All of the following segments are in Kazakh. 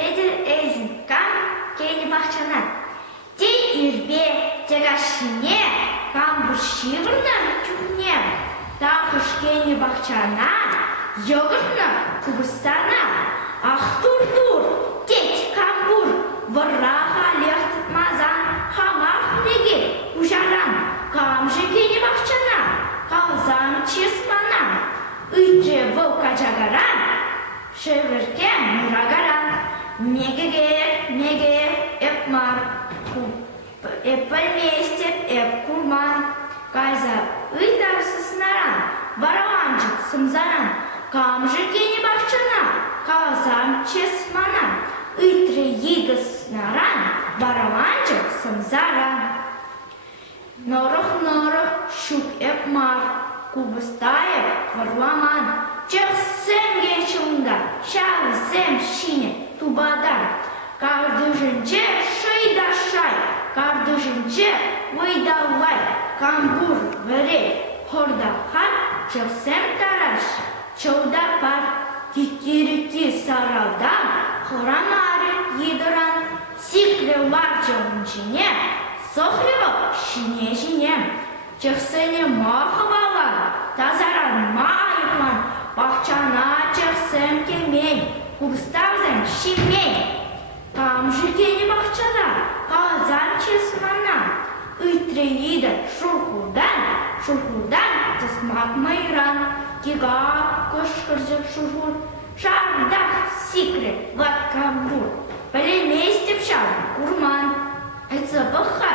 Педер эзін кам кейні бақчана. Дей ирбе тегашине кам бұршивырна чухне. Тақыш кейні бақчана, йогырна кубыстана. Ахтур-тур, тет камбур, варраға лехтмазан, хамақ неге ужаран. Камжы кейні бақчана, қалзан чесмана. Үйтре выл качагаран, шеверке мұрагаран. Меге эпмар, эппельместер, эпкурман. Кайза ыйтарсысынаран, бараванжык сымзаран. Камжы кейні бақчана, қалзан чесмана. Үйтре егіснаран, бараванжык сымзаран. Норық шук эпмар, кубыстайып варламан. Чықсым геншімда, шағысым шине тубадан. Кардыжынче шыйда шай, кардыжынче ойдалай. Камбур віре хорда хан, чықсым тараш, чоуда пар. Тикирити саралдан, хорамары едыран. Сикре варчығынчыне, сохревал шине-шине. Чықсыне мақывалан, тазаран майықлан. Бақчана чықсым кемей, кубставзым шимей. Камжы кейні бақчада, қалзан чесмана. Үйтре еді шурхудан тысмақ майран. Кига кышкыржық шурхур, шардақ сикре ват камбур. Пілеместіп шал курман, айцыбыққа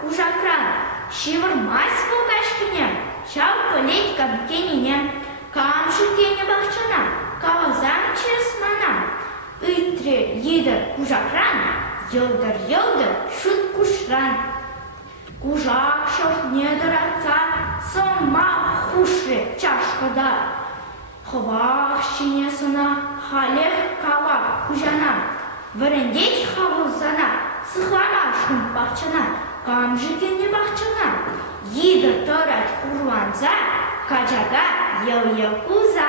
кужакран. Шивырмас бұл кашкінем, шал пілет кәмкенінем. Камжы кейні бақчана, қалзан чесмана. Үйтре еді кужакран, йылдыр шут кушран. Кужак шорт недір атса, сымма хушре чашқыда. Хывақ шинесына халех кала кужана. Віріндек хавылсана, сықлана шын бақчана. Камжы кейні бақчана, еді тұрат курланса, качага ел-ел куза.